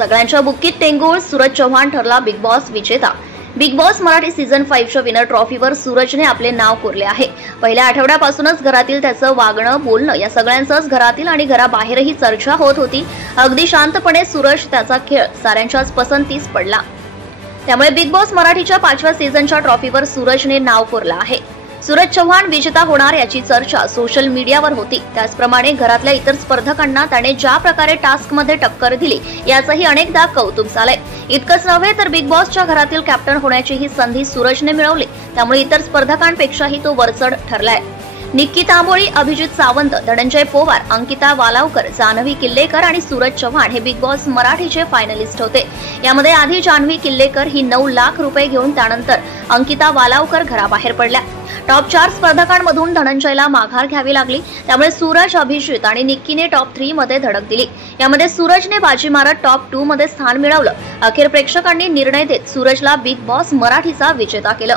सगळ्यांच्या बुक्कीत टेंगुळ सूरज चव्हाण ठरला Bigg Boss विजेता। बिग बॉस मराठी सीझन 5च्या विनर ट्रॉफीवर सूरजने आपले नाव कोरले आहे। पहिल्या आठवड्यापासूनच घरातील त्याचं वागणं बोलणं या सगळ्यांचंच घरातील आणि घराबाहेरही चर्चा होत होती। अगदी शांतपणे सूरज त्याचा खेळ साऱ्यांच्याच पसंतीस पडला। त्यामुळे बिग बॉस मराठीच्या 5व्या सीझनच्या ट्रॉफीवर सूरजने नाव कोरलं आहे। सूरज चव्हाण विजेता होणार याची चर्चा सोशल मीडियावर होती। त्याचप्रमाणे घरातल्या इतर स्पर्धकांना त्याने ज्या प्रकारे टास्कमध्ये टक्कर दिली याचंही अनेकदा कौतुक झालंय। इतकंच नव्हे तर बिग बॉसच्या घरातील कॅप्टन होण्याची ही संधी सूरजने मिळवली। त्यामुळे इतर स्पर्धकांपेक्षाही तो वरचढ ठरलाय। निक्की तांबोळी, अभिजित सावंत, धनंजय पोवार, अंकिता वालावकर, जान्हवी किल्लेकर आणि सूरज चव्हाण हे बिग बॉस मराठीचे फायनलिस्ट होते। यामध्ये आधी जान्हवी किल्लेकर ही 9 लाख रुपये घेऊन त्यानंतर अंकिता वालावकर घराबाहेर पडल्या। टॉप 4 स्पर्धकांमधून धनंजयला माघार घ्यावी लागली। त्यामुळे सूरज, अभिजित आणि निक्कीने टॉप 3 मध्ये धडक दिली। यामध्ये सूरजने बाजी मारत टॉप 2 मध्ये स्थान मिळवलं। अखेर प्रेक्षकांनी निर्णय देत सूरजला बिग बॉस मराठीचा विजेता केलं।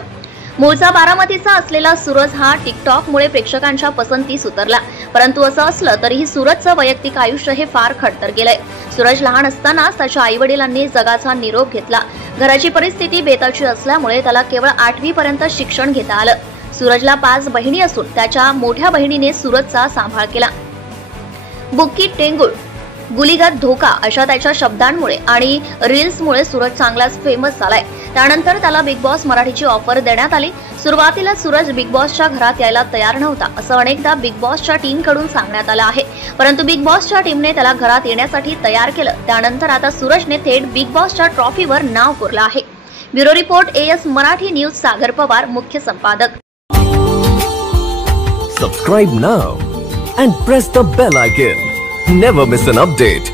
मूळचा बारामतीचा असलेला सूरज हा टिकटॉकमुळे प्रेक्षकांच्या पसंतीस उतरला। परंतु असं असलं तरीही सूरजचं वैयक्तिक आयुष्य हे फार खडतर गेलंय। सूरज लहान असतानाच त्याच्या आईवडिलांनी जगाचा निरोप घेतला। घराची परिस्थिती बेताची असल्यामुळे त्याला केवळ 8वी पर्यंत शिक्षण घेता आलं। सूरजला 5 बहिणी असून त्याच्या मोठ्या बहिणीने सूरजचा सांभाळ केला। बुक्की टेंगुळ, गुलीगत धोका अशा त्याच्या शब्दांमुळे आणि रील्समुळे सूरज चांगलाच फेमस झालाय। त्यानंतर त्याला बिग बॉस मराठीची ऑफर देण्यात आली। सुरुवातीला सूरज बिग बॉसच्या घरात यायला तयार नव्हता असं अनेकदा बिग बॉसच्या टीमकडून सांगण्यात आलं आहे। परंतु बिग बॉसच्या टीमने त्याला घरात येण्यासाठी तयार केलं। त्यानंतर आता सूरजने थेट बिग बॉसच्या ट्रॉफीवर नाव कोरलं आहे। Bureau report AS Marathi News, Sagar Pawar, मुख्य संपादक। Subscribe now and press the bell icon. Never miss an update.